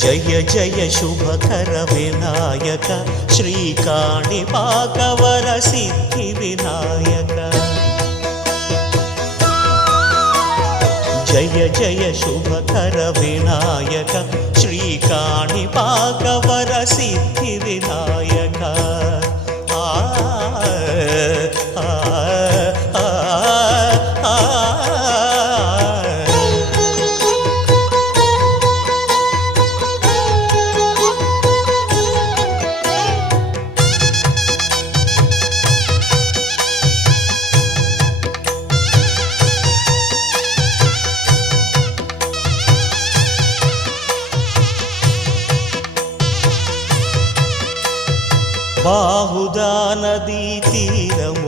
జయ జయ శుభకర వినాయక శ్రీకాణిపాకవర సిద్ధి వినాయక జయ జయ శుభకర వినాయక శ్రీకాణిపాకవర సిద్ధి వినాయక బాహుదా నదీ తీరము